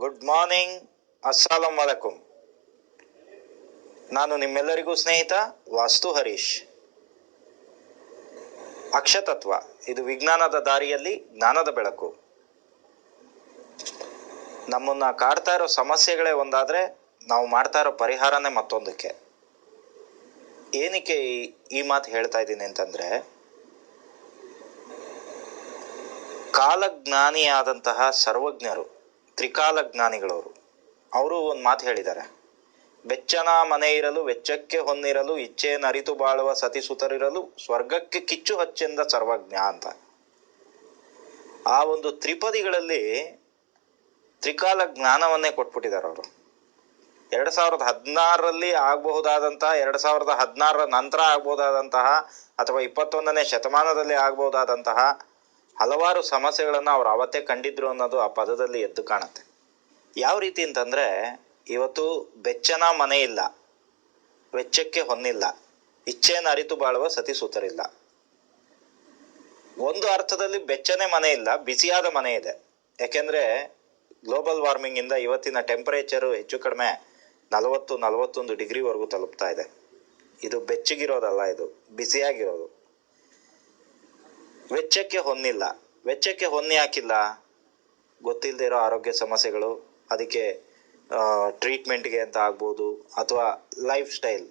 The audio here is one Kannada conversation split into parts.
Good morning, ಅಸ್ಸಲಾಂ ವಲೈಕುಂ. ನಾನು ನಿಮ್ಮೆಲ್ಲರಿಗೂ ಸ್ನೇಹಿತ ವಾಸ್ತು ಹರೀಶ್. ಅಕ್ಷತತ್ವ ಇದು ವಿಜ್ಞಾನದ ದಾರಿಯಲ್ಲಿ ಜ್ಞಾನದ ಬೆಳಕು. ನಮ್ಮನ್ನ ಕಾಡ್ತಾ ಇರೋ ಸಮಸ್ಯೆಗಳೇ ಒಂದಾದ್ರೆ ನಾವು ಮಾಡ್ತಾ ಇರೋ ಪರಿಹಾರನೇ ಮತ್ತೊಂದಕ್ಕೆ. ಏನಕ್ಕೆ ಈ ಮಾತು ಹೇಳ್ತಾ ಇದ್ದೀನಿ ಅಂತಂದ್ರೆ, ಕಾಲಜ್ಞಾನಿಯಾದಂತಹ ಸರ್ವಜ್ಞರು, ತ್ರಿಕಾಲಜ್ಞಾನಿಗಳವರು, ಅವರು ಒಂದು ಮಾತು ಹೇಳಿದ್ದಾರೆ. ಬೆಚ್ಚನ ಮನೆ ಇರಲು ವೆಚ್ಚಕ್ಕೆ ಹೊನ್ನಿರಲು ಇಚ್ಛೆಯನ್ನರಿತು ಬಾಳುವ ಸತಿಸುತರಿರಲು ಸ್ವರ್ಗಕ್ಕೆ ಕಿಚ್ಚು ಹಚ್ಚೆಂದ ಸರ್ವಜ್ಞ ಅಂತ. ಆ ಒಂದು ತ್ರಿಪದಿಗಳಲ್ಲಿ ತ್ರಿಕಾಲ ಜ್ಞಾನವನ್ನೇ ಕೊಟ್ಬಿಟ್ಟಿದ್ದಾರೆ ಅವರು. 2016ರಲ್ಲಿ ಆಗಬಹುದಾದಂತಹ, 2016ರ ನಂತರ ಆಗಬಹುದಾದಂತಹ, ಅಥವಾ 21ನೇ ಶತಮಾನದಲ್ಲಿ ಆಗಬಹುದಾದಂತಹ ಹಲವಾರು ಸಮಸ್ಯೆಗಳನ್ನು ಅವ್ರು ಅವತ್ತೇ ಕಂಡಿದ್ರು ಅನ್ನೋದು ಆ ಪದದಲ್ಲಿ ಎದ್ದು ಕಾಣುತ್ತೆ. ಯಾವ ರೀತಿ ಅಂತಂದ್ರೆ, ಇವತ್ತು ಬೆಚ್ಚನ ಮನೆ ಇಲ್ಲ, ವೆಚ್ಚಕ್ಕೆ ಹೊನ್ನಿಲ್ಲ, ಇಚ್ಛೆಯನ್ನು ಅರಿತು ಬಾಳುವ ಸತಿಸುತರಿಲ್ಲ. ಒಂದು ಅರ್ಥದಲ್ಲಿ ಬೆಚ್ಚನೆ ಮನೆ ಇಲ್ಲ, ಬಿಸಿಯಾದ ಮನೆ ಇದೆ. ಯಾಕೆಂದ್ರೆ ಗ್ಲೋಬಲ್ ವಾರ್ಮಿಂಗ್ ಇಂದ ಇವತ್ತಿನ ಟೆಂಪರೇಚರು ಹೆಚ್ಚು ಕಡಿಮೆ 40-41 ಡಿಗ್ರಿವರೆಗೂ ತಲುಪ್ತಾ ಇದೆ. ಇದು ಬೆಚ್ಚಗಿರೋದಲ್ಲ, ಇದು ಬಿಸಿಯಾಗಿರೋದು. ವೆಚ್ಚಕ್ಕೆ ಹೊನ್ನಿಲ್ಲ. ವೆಚ್ಚಕ್ಕೆ ಹೊನ್ನೆ ಹಾಕಿಲ್ಲ, ಗೊತ್ತಿಲ್ಲದೆ ಇರೋ ಆರೋಗ್ಯ ಸಮಸ್ಯೆಗಳು, ಅದಕ್ಕೆ ಟ್ರೀಟ್ಮೆಂಟ್ಗೆ ಅಂತ ಆಗ್ಬೋದು, ಅಥವಾ ಲೈಫ್ ಸ್ಟೈಲ್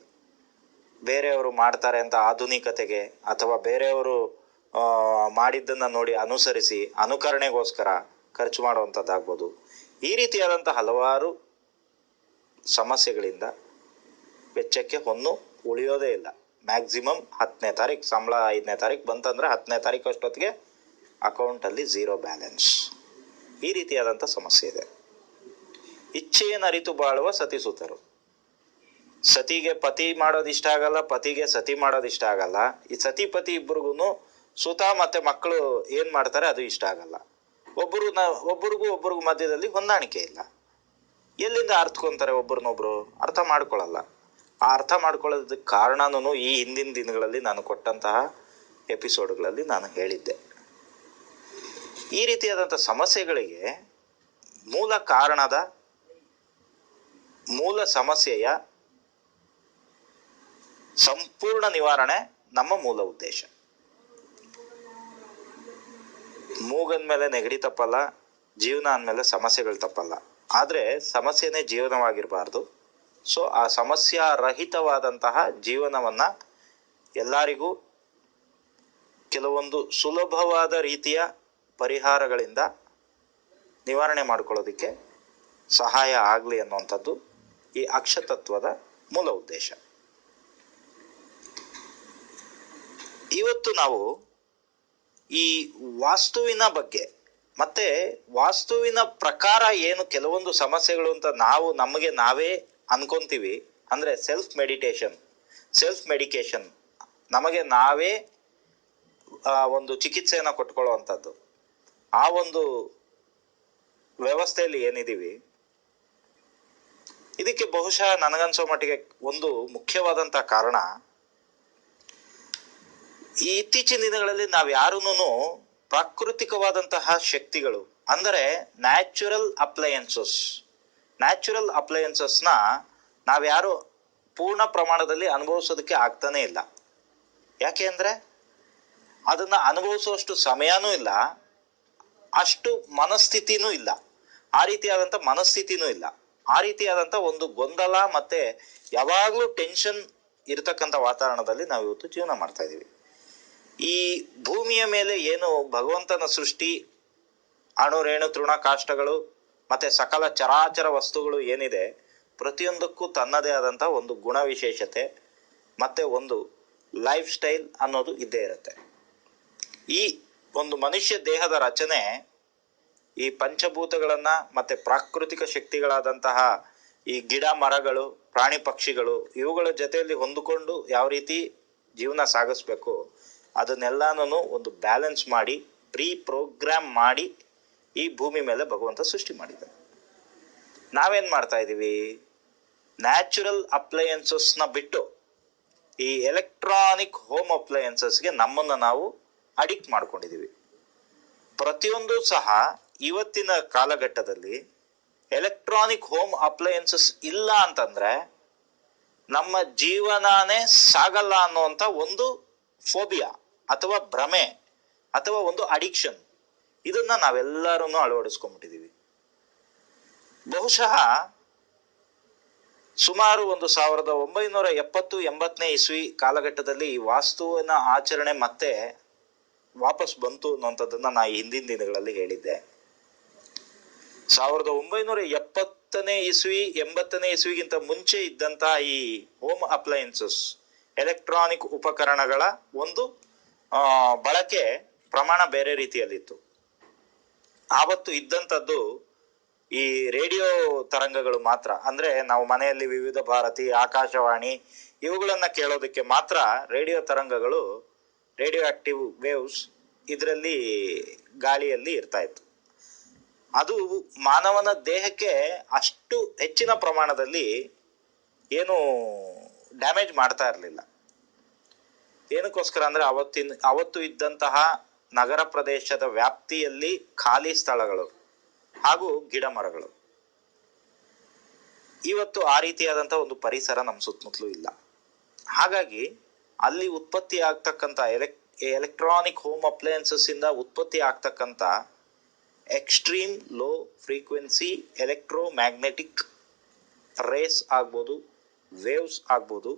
ಬೇರೆಯವರು ಮಾಡ್ತಾರೆ ಅಂತ ಆಧುನಿಕತೆಗೆ, ಅಥವಾ ಬೇರೆಯವರು ಮಾಡಿದ್ದನ್ನು ನೋಡಿ ಅನುಸರಿಸಿ ಅನುಕರಣೆಗೋಸ್ಕರ ಖರ್ಚು ಮಾಡುವಂಥದ್ದಾಗ್ಬೋದು. ಈ ರೀತಿಯಾದಂಥ ಹಲವಾರು ಸಮಸ್ಯೆಗಳಿಂದ ವೆಚ್ಚಕ್ಕೆ ಹೊನ್ನು ಉಳಿಯೋದೇ ಇಲ್ಲ. ಮ್ಯಾಕ್ಸಿಮಮ್ 10ನೇ ತಾರೀಕು ಸಂಬಳ, 5ನೇ ತಾರೀಕು ಬಂತಂದರೆ 10ನೇ ತಾರೀಕು ಅಷ್ಟೊತ್ತಿಗೆ ಅಕೌಂಟಲ್ಲಿ 0 ಬ್ಯಾಲೆನ್ಸ್. ಈ ರೀತಿಯಾದಂಥ ಸಮಸ್ಯೆ ಇದೆ. ಇಚ್ಛೆಯನ್ನು ಅರಿತು ಬಾಳುವ ಸತಿಸುತರು. ಸತಿಗೆ ಪತಿ ಮಾಡೋದು ಇಷ್ಟ ಆಗಲ್ಲ, ಪತಿಗೆ ಸತಿ ಮಾಡೋದು ಇಷ್ಟ ಆಗಲ್ಲ. ಈ ಸತಿ ಪತಿ ಇಬ್ಬರಿಗೂ ಸುತ ಮತ್ತೆ ಮಕ್ಕಳು ಏನ್ ಮಾಡ್ತಾರೆ ಅದು ಇಷ್ಟ ಆಗಲ್ಲ. ಒಬ್ಬರಿಗೂ ಮಧ್ಯದಲ್ಲಿ ಹೊಂದಾಣಿಕೆ ಇಲ್ಲ. ಎಲ್ಲಿಂದ ಅರ್ಥಕೊಂತಾರೆ? ಒಬ್ಬರನ್ನೊಬ್ರು ಅರ್ಥ ಮಾಡ್ಕೊಳ್ಳಲ್ಲ. ಆ ಅರ್ಥ ಮಾಡ್ಕೊಳ್ಳೋದಕ್ಕೆ ಕಾರಣನೂ ಈ ಹಿಂದಿನ ದಿನಗಳಲ್ಲಿ ನಾನು ಕೊಟ್ಟಂತಹ ಎಪಿಸೋಡ್ಗಳಲ್ಲಿ ನಾನು ಹೇಳಿದ್ದೆ. ಈ ರೀತಿಯಾದಂಥ ಸಮಸ್ಯೆಗಳಿಗೆ ಮೂಲ ಸಮಸ್ಯೆಯ ಸಂಪೂರ್ಣ ನಿವಾರಣೆ ನಮ್ಮ ಮೂಲ ಉದ್ದೇಶ. ಮೂಗಂದ್ಮೇಲೆ ನೆಗಡಿ ತಪ್ಪಲ್ಲ, ಜೀವನ ಅಂದಮೇಲೆ ಸಮಸ್ಯೆಗಳು ತಪ್ಪಲ್ಲ. ಆದರೆ ಸಮಸ್ಯೆನೇ ಜೀವನವಾಗಿರಬಾರ್ದು. ಸೊ ಆ ಸಮಸ್ಯಾ ರಹಿತವಾದಂತಹ ಜೀವನವನ್ನ ಎಲ್ಲರಿಗೂ ಕೆಲವೊಂದು ಸುಲಭವಾದ ರೀತಿಯ ಪರಿಹಾರಗಳಿಂದ ನಿವಾರಣೆ ಮಾಡ್ಕೊಳ್ಳೋದಕ್ಕೆ ಸಹಾಯ ಆಗಲಿ ಅನ್ನುವಂಥದ್ದು ಈ ಅಕ್ಷತತ್ವದ ಮೂಲ ಉದ್ದೇಶ. ಇವತ್ತು ನಾವು ಈ ವಾಸ್ತುವಿನ ಬಗ್ಗೆ, ಮತ್ತೆ ವಾಸ್ತುವಿನ ಪ್ರಕಾರ ಏನು ಕೆಲವೊಂದು ಸಮಸ್ಯೆಗಳು ಅಂತ ನಾವು ನಮಗೆ ನಾವೇ ಅನ್ಕೊಂತೀವಿ. ಅಂದ್ರೆ ಸೆಲ್ಫ್ ಮೆಡಿಕೇಶನ್, ನಮಗೆ ನಾವೇ ಒಂದು ಚಿಕಿತ್ಸೆಯನ್ನು ಕೊಟ್ಕೊಳ್ಳುವಂಥದ್ದು. ಆ ಒಂದು ವ್ಯವಸ್ಥೆಯಲ್ಲಿ ಏನಿದೀವಿ, ಇದಕ್ಕೆ ಬಹುಶಃ ನನಗನ್ಸೋ ಮಟ್ಟಿಗೆ ಒಂದು ಮುಖ್ಯವಾದಂಥ ಕಾರಣ, ಈ ಇತ್ತೀಚಿನ ದಿನಗಳಲ್ಲಿ ನಾವು ಯಾರೂನು ಪ್ರಾಕೃತಿಕವಾದಂತಹ ಶಕ್ತಿಗಳು, ಅಂದರೆ ನ್ಯಾಚುರಲ್ ಅಪ್ಲಯನ್ಸಸ್ನ ನಾವ್ಯಾರು ಪೂರ್ಣ ಪ್ರಮಾಣದಲ್ಲಿ ಅನುಭವಿಸೋದಕ್ಕೆ ಆಗ್ತಾನೆ ಇಲ್ಲ. ಯಾಕೆ ಅಂದ್ರೆ ಅದನ್ನ ಅನುಭವಿಸುವಷ್ಟು ಸಮಯನೂ ಇಲ್ಲ, ಅಷ್ಟು ಮನಸ್ಥಿತಿನೂ ಇಲ್ಲ, ಆ ರೀತಿಯಾದಂಥ ಮನಸ್ಥಿತಿನೂ ಇಲ್ಲ. ಆ ರೀತಿಯಾದಂಥ ಒಂದು ಗೊಂದಲ ಮತ್ತೆ ಯಾವಾಗಲೂ ಟೆನ್ಷನ್ ಇರತಕ್ಕಂಥ ವಾತಾವರಣದಲ್ಲಿ ನಾವು ಇವತ್ತು ಜೀವನ ಮಾಡ್ತಾ ಇದ್ದೀವಿ. ಈ ಭೂಮಿಯ ಮೇಲೆ ಏನು ಭಗವಂತನ ಸೃಷ್ಟಿ, ಅಣು ರೇಣು ತೃಣ ಕಾಷ್ಟಗಳು ಮತ್ತೆ ಸಕಲ ಚರಾಚರ ವಸ್ತುಗಳು ಏನಿದೆ, ಪ್ರತಿಯೊಂದಕ್ಕೂ ತನ್ನದೇ ಆದಂಥ ಒಂದು ಗುಣ ವಿಶೇಷತೆ ಮತ್ತೆ ಒಂದು ಲೈಫ್ ಸ್ಟೈಲ್ ಅನ್ನೋದು ಇದ್ದೇ ಇರುತ್ತೆ. ಈ ಒಂದು ಮನುಷ್ಯ ದೇಹದ ರಚನೆ ಈ ಪಂಚಭೂತಗಳನ್ನ ಮತ್ತೆ ಪ್ರಾಕೃತಿಕ ಶಕ್ತಿಗಳಾದಂತಹ ಈ ಗಿಡ ಮರಗಳು, ಪ್ರಾಣಿ ಪಕ್ಷಿಗಳು, ಇವುಗಳ ಜೊತೆಯಲ್ಲಿ ಹೊಂದಿಕೊಂಡು ಯಾವ ರೀತಿ ಜೀವನ ಸಾಗಿಸ್ಬೇಕು ಅದನ್ನೆಲ್ಲಾನು ಒಂದು ಬ್ಯಾಲೆನ್ಸ್ ಮಾಡಿ, ಪ್ರೋಗ್ರಾಮ್ ಮಾಡಿ ಈ ಭೂಮಿ ಮೇಲೆ ಭಗವಂತ ಸೃಷ್ಟಿ ಮಾಡಿದ್ದಾನೆ. ನಾವೇನ್ ಮಾಡ್ತಾ ಇದ್ದೀವಿ? ನ್ಯಾಚುರಲ್ ಅಪ್ಲಯನ್ಸಸ್ನ ಬಿಟ್ಟು ಈ ಎಲೆಕ್ಟ್ರಾನಿಕ್ ಹೋಮ್ ಅಪ್ಲಯನ್ಸಸ್ಗೆ ನಮ್ಮನ್ನು ನಾವು ಅಡಿಕ್ಟ್ ಮಾಡ್ಕೊಂಡಿದ್ದೀವಿ. ಪ್ರತಿಯೊಂದು ಸಹ ಇವತ್ತಿನ ಕಾಲಘಟ್ಟದಲ್ಲಿ ಎಲೆಕ್ಟ್ರಾನಿಕ್ ಹೋಮ್ ಅಪ್ಲಯನ್ಸಸ್ ಇಲ್ಲ ಅಂತಂದ್ರೆ ನಮ್ಮ ಜೀವನಾನೇ ಸಾಗಲ್ಲ ಅನ್ನುವಂಥ ಒಂದು ಫೋಬಿಯಾ ಅಥವಾ ಭ್ರಮೆ ಅಥವಾ ಒಂದು ಅಡಿಕ್ಷನ್, ಇದನ್ನ ನಾವೆಲ್ಲರೂ ಅಳವಡಿಸ್ಕೊಂಡ್ಬಿಟ್ಟಿದೀವಿ. ಬಹುಶಃ ಸುಮಾರು 1970-80 ಇಸ್ವಿ ಕಾಲಘಟ್ಟದಲ್ಲಿ ಈ ವಾಸ್ತುವಿನ ಆಚರಣೆ ಮತ್ತೆ ವಾಪಸ್ ಬಂತು ಅನ್ನುವಂಥದ್ದನ್ನ ನಾ ಹಿಂದಿನ ದಿನಗಳಲ್ಲಿ ಹೇಳಿದ್ದೆ. 1970 ಇಸ್ವಿ 80 ಇಸ್ವಿಗಿಂತ ಮುಂಚೆ ಇದ್ದಂತಹ ಈ ಹೋಮ್ ಅಪ್ಲಯನ್ಸಸ್, ಎಲೆಕ್ಟ್ರಾನಿಕ್ ಉಪಕರಣಗಳ ಒಂದು ಬಳಕೆ ಪ್ರಮಾಣ ಬೇರೆ ರೀತಿಯಲ್ಲಿತ್ತು. ಆವತ್ತು ಇದ್ದಂಥದ್ದು ಈ ರೇಡಿಯೋ ತರಂಗಗಳು ಮಾತ್ರ. ಅಂದ್ರೆ ನಾವು ಮನೆಯಲ್ಲಿ ವಿವಿಧ ಭಾರತಿ, ಆಕಾಶವಾಣಿ ಇವುಗಳನ್ನ ಕೇಳೋದಕ್ಕೆ ಮಾತ್ರ ರೇಡಿಯೋ ತರಂಗಗಳು, ರೇಡಿಯೋ ಆಕ್ಟಿವ್ ವೇವ್ಸ್ ಇದರಲ್ಲಿ ಗಾಳಿಯಲ್ಲಿ ಇರ್ತಾ ಇತ್ತು. ಅದು ಮಾನವನ ದೇಹಕ್ಕೆ ಅಷ್ಟು ಹೆಚ್ಚಿನ ಪ್ರಮಾಣದಲ್ಲಿ ಏನು ಡ್ಯಾಮೇಜ್ ಮಾಡ್ತಾ ಇರಲಿಲ್ಲ. ಏನಕ್ಕೋಸ್ಕರ ಅಂದ್ರೆ ಅವತ್ತು ಇದ್ದಂತಹ ನಗರ ಪ್ರದೇಶದ ವ್ಯಾಪ್ತಿಯಲ್ಲಿ ಖಾಲಿ ಸ್ಥಳಗಳು ಹಾಗೂ ಗಿಡ ಮರಗಳು. ಇವತ್ತು ಆ ರೀತಿಯಾದಂತಹ ಒಂದು ಪರಿಸರ ನಮ್ಮ ಸುತ್ತಮುತ್ತಲೂ ಇಲ್ಲ. ಹಾಗಾಗಿ ಅಲ್ಲಿ ಉತ್ಪತ್ತಿ ಆಗ್ತಕ್ಕಂಥ ಎಲೆಕ್ಟ್ರಾನಿಕ್ ಹೋಮ್ ಅಪ್ಲಯನ್ಸಸ್ ಇಂದ ಉತ್ಪತ್ತಿ ಆಗ್ತಕ್ಕಂಥ extreme low frequency electromagnetic rays ಆಗ್ಬೋದು, ವೇವ್ಸ್ ಆಗ್ಬೋದು,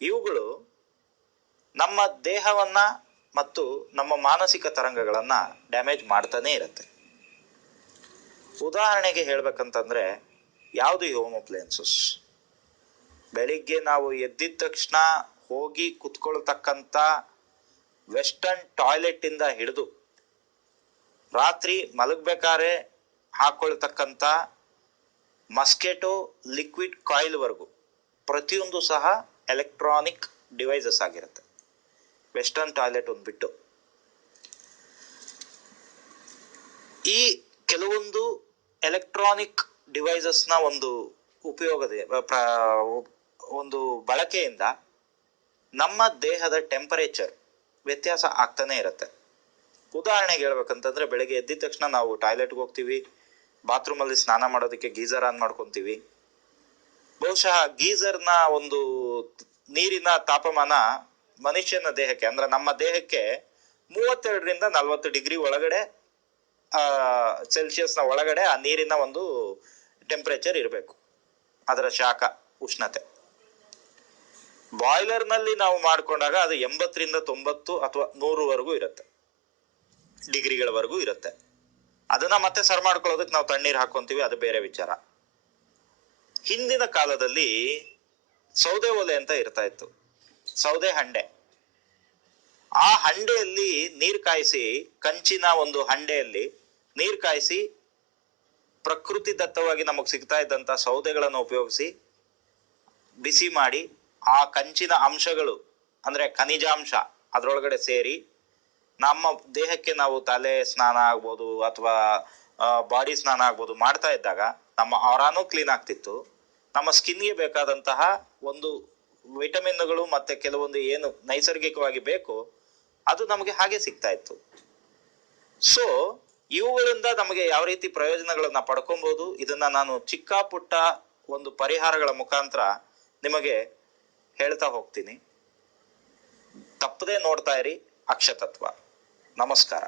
ಇವುಗಳು ನಮ್ಮ ದೇಹವನ್ನ ಮತ್ತು ನಮ್ಮ ಮಾನಸಿಕ ತರಂಗಗಳನ್ನ ಡ್ಯಾಮೇಜ್ ಮಾಡ್ತಾನೆ ಇರುತ್ತೆ. ಉದಾಹರಣೆಗೆ ಹೇಳ್ಬೇಕಂತಂದ್ರೆ, ಯಾವುದು ಈ ಹೋಮ್ ಅಪ್ಲಯನ್ಸಸ್? ಬೆಳಿಗ್ಗೆ ನಾವು ಎದ್ದಿದ ತಕ್ಷಣ ಹೋಗಿ ಕುತ್ಕೊಳ್ತಕ್ಕಂಥ ವೆಸ್ಟರ್ನ್ ಟಾಯ್ಲೆಟ್ ಇಂದ ಹಿಡಿದು ರಾತ್ರಿ ಮಲಗಬೇಕಾದ್ರೆ ಹಾಕೊಳ್ತಕ್ಕಂಥ ಮಸ್ಕೆಟೋ ಲಿಕ್ವಿಡ್ ಕಾಯಿಲ್ ವರೆಗೂ ಪ್ರತಿಯೊಂದು ಸಹ ಎಲೆಕ್ಟ್ರಾನಿಕ್ ಡಿವೈಸಸ್ ಆಗಿರುತ್ತೆ. ವೆಸ್ಟರ್ನ್ ಟಾಯ್ಲೆಟ್ ಒಂದು ಬಿಟ್ಟು ಈ ಕೆಲವೊಂದು ಎಲೆಕ್ಟ್ರಾನಿಕ್ ಡಿವೈಸಸ್ ನ ಒಂದು ಒಂದು ಬಳಕೆಯಿಂದ ನಮ್ಮ ದೇಹದ ಟೆಂಪರೇಚರ್ ವ್ಯತ್ಯಾಸ ಆಗ್ತಾನೆ ಇರುತ್ತೆ. ಉದಾಹರಣೆಗೆ ಹೇಳ್ಬೇಕಂತಂದ್ರೆ, ಬೆಳಗ್ಗೆ ಎದ್ದಿದ ತಕ್ಷಣ ನಾವು ಟಾಯ್ಲೆಟ್ಗೆ ಹೋಗ್ತೀವಿ, ಬಾತ್ರೂಮ್ ಅಲ್ಲಿ ಸ್ನಾನ ಮಾಡೋದಕ್ಕೆ ಗೀಸರ್ ಆನ್ ಮಾಡ್ಕೊಂತೀವಿ. ಬಹುಶಃ ಗೀಸರ್ನ ಒಂದು ನೀರಿನ ತಾಪಮಾನ ಮನುಷ್ಯನ ದೇಹಕ್ಕೆ, ಅಂದ್ರೆ ನಮ್ಮ ದೇಹಕ್ಕೆ 32ರಿಂದ 40 ಡಿಗ್ರಿ ಒಳಗಡೆ ಸೆಲ್ಸಿಯಸ್ನ ಒಳಗಡೆ ಆ ನೀರಿನ ಒಂದು ಟೆಂಪರೇಚರ್ ಇರಬೇಕು, ಅದರ ಶಾಖ ಉಷ್ಣತೆ. ಬಾಯ್ಲರ್ ನಲ್ಲಿ ನಾವು ಮಾಡ್ಕೊಂಡಾಗ ಅದು 80ರಿಂದ 90 ಅಥವಾ 100ವರೆಗೂ ಇರುತ್ತೆ, ಡಿಗ್ರಿಗಳವರೆಗೂ ಇರುತ್ತೆ. ಅದನ್ನ ಮತ್ತೆ ಸರ್ ಮಾಡ್ಕೊಳ್ಳೋದಕ್ಕೆ ನಾವು ತಣ್ಣೀರು ಹಾಕೊಂತೀವಿ, ಅದು ಬೇರೆ ವಿಚಾರ. ಹಿಂದಿನ ಕಾಲದಲ್ಲಿ ಸೌದೆ ಒಲೆ ಅಂತ ಇರ್ತಾ ಇತ್ತು, ಸೌದೆ ಹಂಡೆ. ಆ ಹಂಡೆಯಲ್ಲಿ ನೀರ್ ಕಾಯಿಸಿ, ಕಂಚಿನ ಒಂದು ಹಂಡೆಯಲ್ಲಿ ನೀರ್ ಕಾಯಿಸಿ ಪ್ರಕೃತಿ ದತ್ತವಾಗಿ ನಮಗ್ ಸಿಗ್ತಾ ಇದ್ದಂತ ಸೌದೆಗಳನ್ನು ಉಪಯೋಗಿಸಿ ಬಿಸಿ ಮಾಡಿ, ಆ ಕಂಚಿನ ಅಂಶಗಳು ಅಂದ್ರೆ ಖನಿಜಾಂಶ ಅದ್ರೊಳಗಡೆ ಸೇರಿ ನಮ್ಮ ದೇಹಕ್ಕೆ ನಾವು ತಲೆ ಸ್ನಾನ ಆಗ್ಬೋದು ಅಥವಾ ಬಾಡಿ ಸ್ನಾನ ಆಗ್ಬೋದು ಮಾಡ್ತಾ ಇದ್ದಾಗ ನಮ್ಮ ಆರಾನೂ ಕ್ಲೀನ್ ಆಗ್ತಿತ್ತು. ನಮ್ಮ ಸ್ಕಿನ್ಗೆ ಬೇಕಾದಂತಹ ಒಂದು ವಿಟಮಿನ್ಗಳು ಮತ್ತೆ ಕೆಲವೊಂದು ಏನು ನೈಸರ್ಗಿಕವಾಗಿ ಬೇಕು ಅದು ನಮಗೆ ಹಾಗೆ ಸಿಗ್ತಾ ಇತ್ತು. ಸೊ ಇವುಗಳಿಂದ ನಮಗೆ ಯಾವ ರೀತಿ ಪ್ರಯೋಜನಗಳನ್ನ ಪಡ್ಕೊಬಹುದು, ಇದನ್ನ ನಾನು ಚಿಕ್ಕ ಪುಟ್ಟ ಒಂದು ಪರಿಹಾರಗಳ ಮುಖಾಂತರ ನಿಮಗೆ ಹೇಳ್ತಾ ಹೋಗ್ತೀನಿ. ತಪ್ಪದೇ ನೋಡ್ತಾ ಇರಿ ಅಕ್ಷತತ್ವ. ನಮಸ್ಕಾರ.